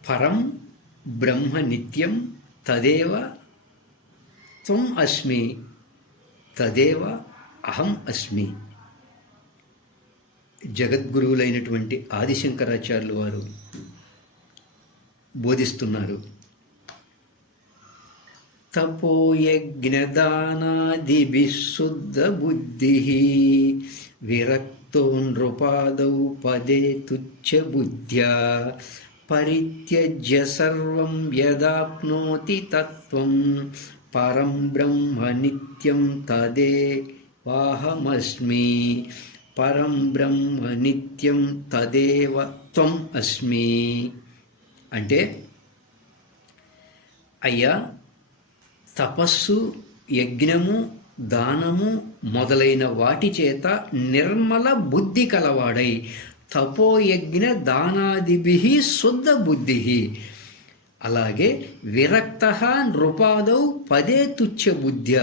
పరం బ్రహ్మ నిత్యం తదేవ త్వం అస్మి తదేవ అహం అస్మి. జగద్గురువులైనటువంటి ఆదిశంకరాచార్యులు వారు బోధిస్తున్నారు. తపోయజ్ఞదానాదిభిః శుద్ధ బుద్ధిః విరక్తో నృపాదౌ పదే తుచ్చ బుద్ధ్యా పరిత్యజ్య సర్వం యదాప్నోతి తత్వం పరం బ్రహ్మ నిత్యం తదేవాహమస్మి పరం బ్రహ్మ నిత్యం తదేవ త్వం అస్మి. అంటే అయ్యా, తపస్సు, యజ్ఞము, దానము మొదలైన వాటి చేత నిర్మల బుద్ధి కలవాడై తపోయజ్ఞ దానాదిభిః శుద్ధ బుద్ధి, అలాగే విరక్త నృపాదౌ పదే తుచ్చ బుద్ధ్య,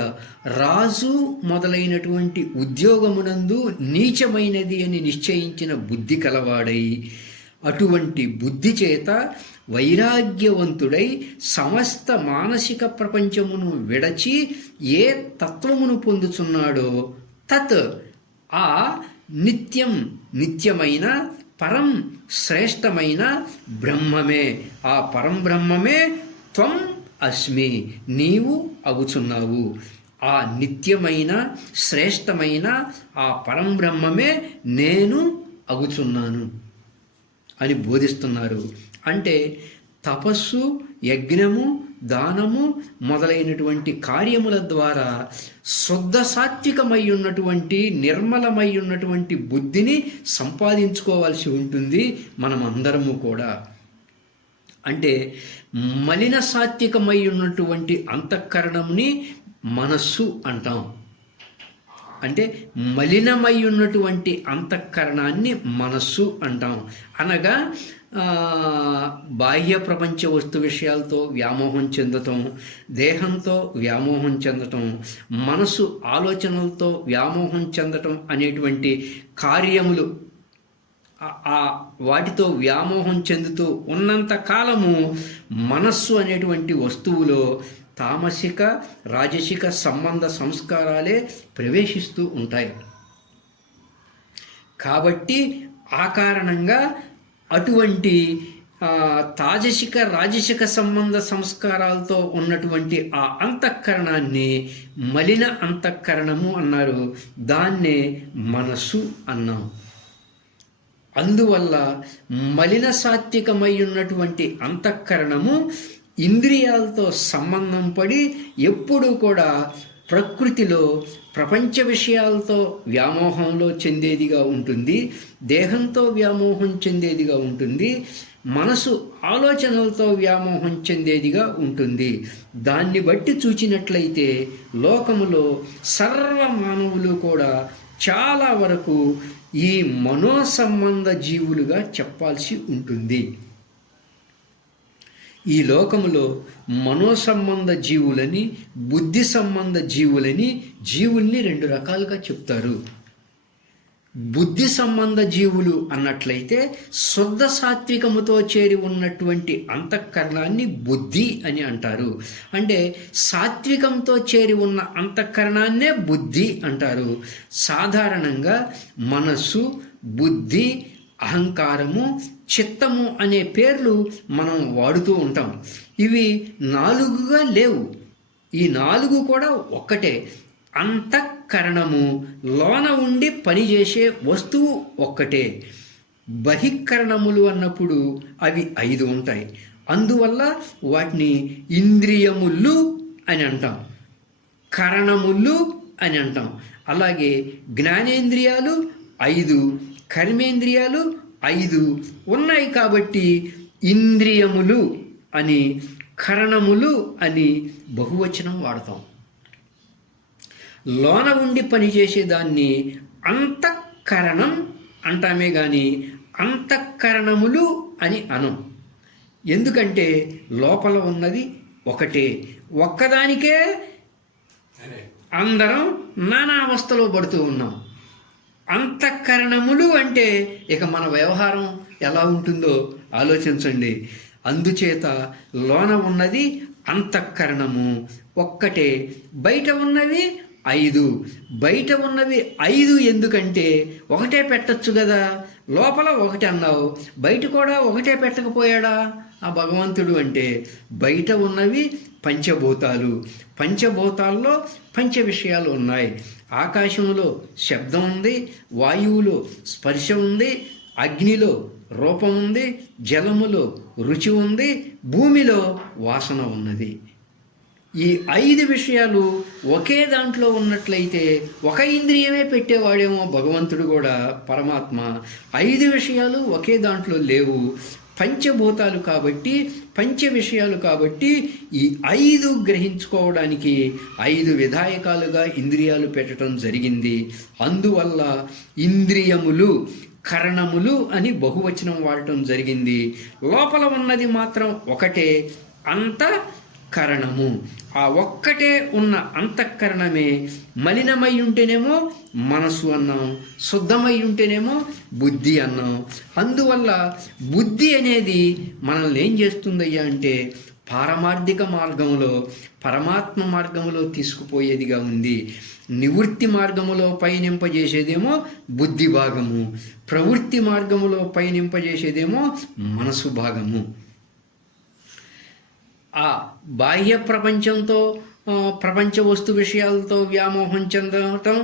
రాజు మొదలైనటువంటి ఉద్యోగమునందు నీచమైనది అని నిశ్చయించిన బుద్ధి కలవాడై అటువంటి బుద్ధి చేత వైరాగ్యవంతుడై సమస్త మానసిక ప్రపంచమును విడచి ఏ తత్వమును పొందుచున్నాడో తత్ ఆ నిత్యం నిత్యమైన పరం శ్రేష్టమైన బ్రహ్మమే, ఆ పరం బ్రహ్మమే త్వం అస్మి నీవు అగుచున్నావు. ఆ నిత్యమైన శ్రేష్టమైన ఆ పరం బ్రహ్మమే నేను అగుచున్నాను అని బోధిస్తున్నారు. అంటే తపస్సు, యజ్ఞము, దానము మొదలైనటువంటి కార్యముల ద్వారా శుద్ధ సాత్వికమై ఉన్నటువంటి నిర్మలమై ఉన్నటువంటి బుద్ధిని సంపాదించుకోవాల్సి ఉంటుంది మనమందరము కూడా. అంటే మలిన సాత్వికమై ఉన్నటువంటి అంతఃకరణంని మనస్సు అంటాం. అంటే మలినమై ఉన్నటువంటి అంతఃకరణాన్ని మనస్సు అంటాం. అనగా బాహ్య ప్రపంచ వస్తు విషయాలతో వ్యామోహం చెందటం, దేహంతో వ్యామోహం చెందటం, మనసు ఆలోచనలతో వ్యామోహం చెందటం అనేటువంటి కార్యములు వాటితో వ్యామోహం చెందుతూ ఉన్నంత కాలము మనస్సు అనేటువంటి వస్తువులో తామసిక రాజసిక సంబంధ సంస్కారాలే ప్రవేశిస్తూ ఉంటాయి. కాబట్టి ఆ కారణంగా అటువంటి తాజసిక రాజసిక సంబంధ సంస్కారాలతో ఉన్నటువంటి ఆ అంతఃకరణాన్ని మలిన అంతఃకరణము అన్నారు. దాన్నే మనస్సు అన్నాం. అందువల్ల మలిన సాత్వికమై ఉన్నటువంటి అంతఃకరణము ఇంద్రియాలతో సంబంధం పడి ఎప్పుడూ కూడా ప్రకృతిలో ప్రపంచ విషయాలతో వ్యామోహంలో చెందేదిగా ఉంటుంది, దేహంతో వ్యామోహం చెందేదిగా ఉంటుంది, మనసు ఆలోచనలతో వ్యామోహం చెందేదిగా ఉంటుంది. దాన్ని బట్టి చూచినట్లయితే లోకములో సర్వ మానవులు కూడా చాలా వరకు ఈ మనోసంబంధ జీవులుగా చెప్పాల్సి ఉంటుంది. ఈ లోకములో మనోసంబంధ జీవులని, బుద్ధి సంబంధ జీవులని జీవుల్ని రెండు రకాలుగా చెప్తారు. బుద్ధి సంబంధ జీవులు అన్నట్లయితే శుద్ధ సాత్వికముతో చేరి ఉన్నటువంటి అంతఃకరణాన్ని బుద్ధి అని అంటారు. అంటే సాత్వికంతో చేరి ఉన్న అంతఃకరణాన్నే బుద్ధి అంటారు. సాధారణంగా మనస్సు, బుద్ధి, అహంకారము, చిత్తము అనే పేర్లు మనం వాడుతూ ఉంటాం. ఇవి నాలుగుగా లేవు. ఈ నాలుగు కూడా ఒక్కటే. అంతఃకరణము లోన ఉండి పనిచేసే వస్తువు ఒక్కటే. బహిఃకరణములు అన్నప్పుడు అవి 5 ఉంటాయి. అందువల్ల వాటిని ఇంద్రియములు అని అంటాం, కరణములు అని అంటాం. అలాగే జ్ఞానేంద్రియాలు 5, కర్మేంద్రియాలు 5 ఉన్నాయి. కాబట్టి ఇంద్రియములు అని, కరణములు అని బహువచనం వాడతాం. లోన ఉండి పనిచేసేదాన్ని అంతఃకరణం అంటామే కానీ అంతఃకరణములు అని అనం. ఎందుకంటే లోపల ఉన్నది ఒకటే. ఒక్కదానికే అందరం నానా అవస్థలో పడుతూ ఉన్నాం. అంతఃకరణములు అంటే ఇక మన వ్యవహారం ఎలా ఉంటుందో ఆలోచించండి. అందుచేత లోన ఉన్నది అంతఃకరణము ఒక్కటే, బయట ఉన్నవి 5. బయట ఉన్నవి 5 ఎందుకంటే ఒకటే పెట్టచ్చు కదా. లోపల 1 అన్నావు, బయట కూడా ఒకటే పెట్టకపోయాడా ఆ భగవంతుడు? అంటే బయట ఉన్నవి పంచభూతాలు, పంచభూతాల్లో పంచ విషయాలు ఉన్నాయి. ఆకాశంలో శబ్దం ఉంది, వాయువులో స్పర్శ ఉంది, అగ్నిలో రూపం ఉంది, జలములో రుచి ఉంది, భూమిలో వాసన ఉన్నది. ఈ 5 విషయాలు ఒకే దాంట్లో ఉన్నట్లయితే ఒక ఇంద్రియమే పెట్టేవాడేమో భగవంతుడు కూడా, పరమాత్మ. 5 విషయాలు ఒకే దాంట్లో లేవు, పంచభూతాలు కాబట్టి, పంచ విషయాలు కాబట్టి ఈ 5 గ్రహించుకోవడానికి 5 విధాయకాలుగా ఇంద్రియాలు పెట్టడం జరిగింది. అందువల్ల ఇంద్రియములు, కరణములు అని బహువచనం వాడటం జరిగింది. లోపల ఉన్నది మాత్రం ఒకటే, అంతఃకరణము. ఆ ఒక్కటే ఉన్న అంతఃకరణమే మలినమై ఉంటేనేమో మనసు అన్నాం, శుద్ధమై ఉంటేనేమో బుద్ధి అన్నాం. అందువల్ల బుద్ధి అనేది మనల్ని ఏం చేస్తుందయ్యా అంటే పారమార్థిక మార్గంలో, పరమాత్మ మార్గంలో తీసుకుపోయేదిగా ఉంది. నివృత్తి మార్గములో పయనింపజేసేదేమో బుద్ధి భాగము, ప్రవృత్తి మార్గములో పయనింపజేసేదేమో మనసు భాగము. ఆ బాహ్య ప్రపంచంతో, ప్రపంచ వస్తు విషయాలతో వ్యామోహం చెందటం,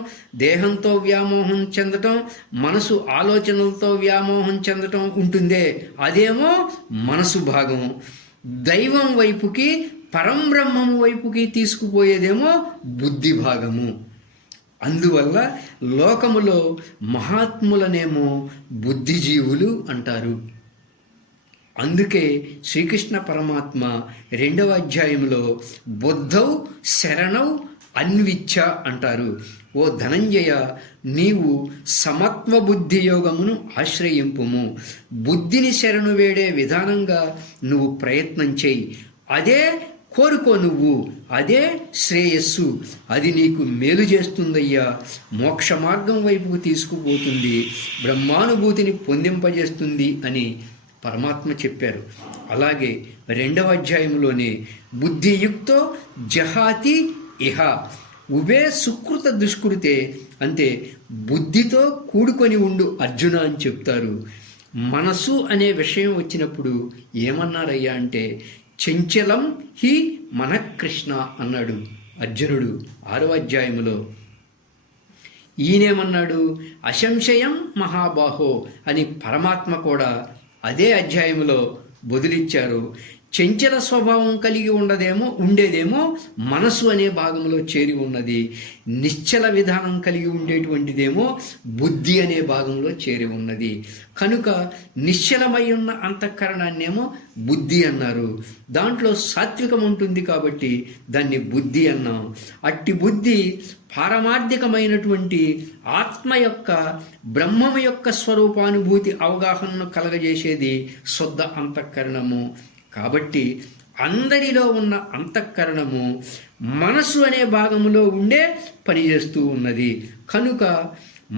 దేహంతో వ్యామోహం చెందటం, మనసు ఆలోచనలతో వ్యామోహం చెందటం ఉంటుందే, అదేమో మనసు భాగము. దైవం వైపుకి, పరంబ్రహ్మము వైపుకి తీసుకుపోయేదేమో బుద్ధి భాగము. అందువల్ల లోకములో మహాత్ములనేమో బుద్ధిజీవులు అంటారు. అందుకే శ్రీకృష్ణ పరమాత్మ 2వ అధ్యాయంలో బుద్ధౌ శరణౌ అన్విచ్ఛ అంటారు. ఓ ధనంజయ, నీవు సమత్వ బుద్ధి యోగమును ఆశ్రయింపుము. బుద్ధిని శరణు వేడే విధానంగా నువ్వు ప్రయత్నం చేయి. అదే కోరుకో, నువ్వు అదే శ్రేయస్సు, అది నీకు మేలు చేస్తుందయ్యా. మోక్ష మార్గం వైపుకు తీసుకుపోతుంది, బ్రహ్మానుభూతిని పొందింపజేస్తుంది అని పరమాత్మ చెప్పారు. అలాగే 2వ అధ్యాయంలోనే బుద్ధియుక్తో జహాతి ఇహ ఉభే సుకృత దుష్కృతే, అంటే బుద్ధితో కూడుకొని ఉండు అర్జున అని చెప్తారు. మనసు అనే విషయం వచ్చినప్పుడు ఏమన్నారయ్యా అంటే చంచలం హి మనఃకృష్ణ అన్నాడు అర్జునుడు 6వ అధ్యాయంలో. ఈయనేమన్నాడు అసంశయం మహాబాహో అని పరమాత్మ కూడా అదే అధ్యాయంలో బదులిచ్చారు. చంచల స్వభావం కలిగి ఉండేదేమో మనసు అనే భాగంలో చేరి ఉన్నది, నిశ్చల విధానం కలిగి ఉండేటువంటిదేమో బుద్ధి అనే భాగంలో చేరి ఉన్నది. కనుక నిశ్చలమై ఉన్న అంతఃకరణాన్నేమో బుద్ధి అన్నారు. దాంట్లో సాత్వికం ఉంటుంది కాబట్టి దాన్ని బుద్ధి అన్నాం. అట్టి బుద్ధి పారమార్థికమైనటువంటి ఆత్మ యొక్క, బ్రహ్మము యొక్క స్వరూపానుభూతి అవగాహనను కలగజేసేది శుద్ధ అంతఃకరణము. కాబట్టి అందరిలో ఉన్న అంతఃకరణము మనసు అనే భాగంలో ఉండే పనిచేస్తూ ఉన్నది. కనుక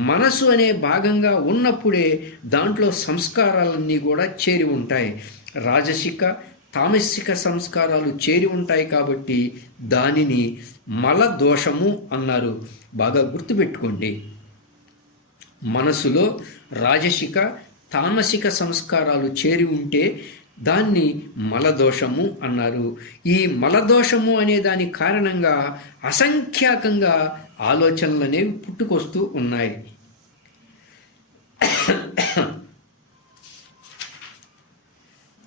మనసు అనే భాగంగా ఉన్నప్పుడే దాంట్లో సంస్కారాలన్నీ కూడా చేరి ఉంటాయి. రాజసిక, తామసిక సంస్కారాలు చేరి ఉంటాయి కాబట్టి దానిని మల దోషము అన్నారు. బాగా గుర్తుపెట్టుకోండి. మనసులో రాజసిక, తామసిక సంస్కారాలు చేరి ఉంటే దాన్ని మలదోషము అన్నారు. ఈ మలదోషము అనే దాని కారణంగా అసంఖ్యాకంగా ఆలోచనలు అనేవి పుట్టుకొస్తూ ఉన్నాయి.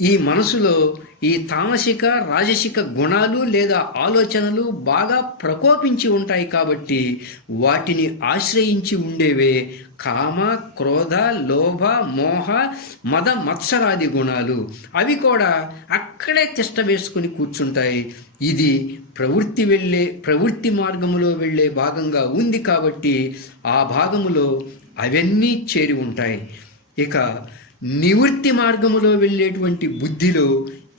ఈ మనసులో ఈ తామసిక, రాజసిక గుణాలు లేదా ఆలోచనలు బాగా ప్రకోపించి ఉంటాయి కాబట్టి వాటిని ఆశ్రయించి ఉండేవే కామ, క్రోధ, లోభ, మోహ, మద, మత్సరాది గుణాలు. అవి కూడా అక్కడే తిష్ట వేసుకుని కూర్చుంటాయి. ఇది ప్రవృత్తి మార్గములో వెళ్ళే భాగంగా ఉంది కాబట్టి ఆ భాగములో అవన్నీ చేరి ఉంటాయి. ఇక నివృత్తి మార్గములో వెళ్ళేటువంటి బుద్ధిలో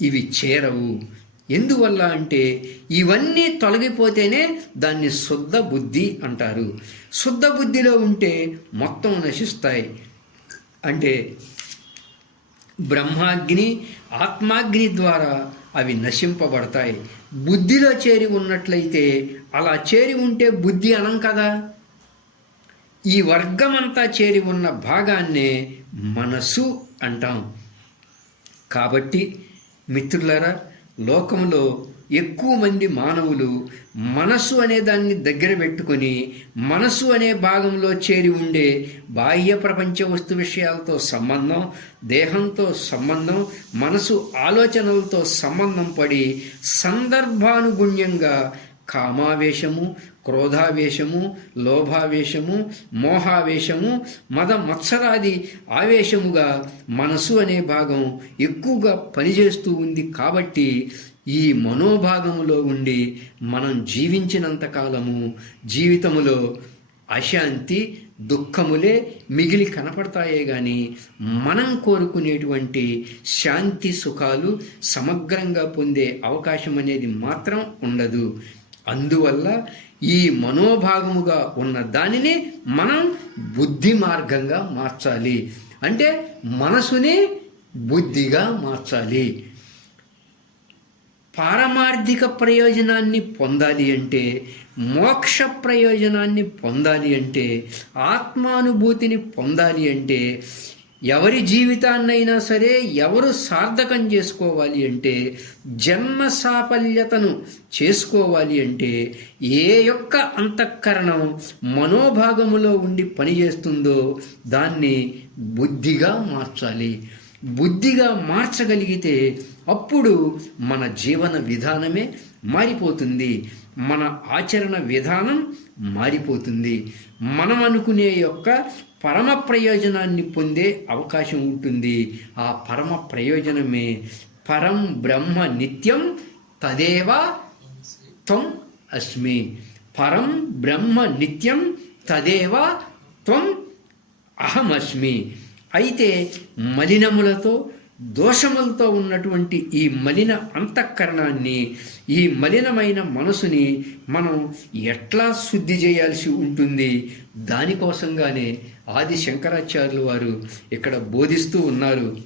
ఇవి చేరవు. ఎందువల్ల అంటే ఇవన్నీ తొలగిపోతేనే దాన్ని శుద్ధ బుద్ధి అంటారు. శుద్ధ బుద్ధిలో ఉంటే మొత్తం నశిస్తాయి. అంటే బ్రహ్మాగ్ని, ఆత్మాగ్ని ద్వారా అవి నశింపబడతాయి. బుద్ధిలో చేరి ఉన్నట్లయితే, అలా చేరి ఉంటే బుద్ధి అనం కదా. ఈ వర్గమంతా చేరి ఉన్న భాగాన్నే మనసు అంటాం. కాబట్టి మిత్రులారా, లోకంలో ఎక్కువ మంది మానవులు మనసు అనే దాన్ని దగ్గర పెట్టుకొని మనసు అనే భాగంలో చేరి ఉండే బాహ్య ప్రపంచ వస్తు విషయాలతో సంబంధం, దేహంతో సంబంధం, మనసు ఆలోచనలతో సంబంధం పడి సందర్భానుగుణ్యంగా కామావేశము, క్రోధావేశము, లోభావేశము, మోహావేశము, మద మత్సరాది ఆవేశముగా మనసు అనే భాగం ఎక్కువగా పనిచేస్తూ ఉంది. కాబట్టి ఈ మనోభాగములో ఉండి మనం జీవించినంతకాలము జీవితములో అశాంతి, దుఃఖములే మిగిలి కనపడతాయే కానీ మనం కోరుకునేటువంటి శాంతి సుఖాలు సమగ్రంగా పొందే అవకాశం అనేది మాత్రం ఉండదు. అందువల్ల ఈ మనోభాగముగా ఉన్న దానిని మనం బుద్ధి మార్గంగా మార్చాలి. అంటే మనసుని బుద్ధిగా మార్చాలి. పారమార్థిక ప్రయోజనాన్ని పొందాలి అంటే, మోక్ష ప్రయోజనాన్ని పొందాలి అంటే, ఆత్మానుభూతిని పొందాలి అంటే, ఎవరి జీవితాన్నైనా సరే ఎవరు సార్థకం చేసుకోవాలి అంటే, జన్మ సాఫల్యతను చేసుకోవాలి అంటే, ఏ యొక్క అంతఃకరణం మనోభాగములో ఉండి పనిచేస్తుందో దాన్ని బుద్ధిగా మార్చాలి. బుద్ధిగా మార్చగలిగితే అప్పుడు మన జీవన విధానమే మారిపోతుంది, మన ఆచరణ విధానం మారిపోతుంది. మనం అనుకునే యొక్క పరమ ప్రయోజనాన్ని పొందే అవకాశం ఉంటుంది. ఆ పరమ ప్రయోజనమే పరం బ్రహ్మ నిత్యం తదేవ త్వం అస్మి. పరం బ్రహ్మ నిత్యం తదేవ త్వం అహమస్మి. అయితే మలినములతో, దోషములతో ఉన్నటువంటి ఈ మలిన అంతఃకరణాన్ని, ఈ మలినమైన మనసుని మనం ఎట్లా శుద్ధి చేయాల్సి ఉంటుంది? దానికోసంగానే ఆది శంకరాచార్యులు వారు ఇక్కడ బోధిస్తూ ఉన్నారు.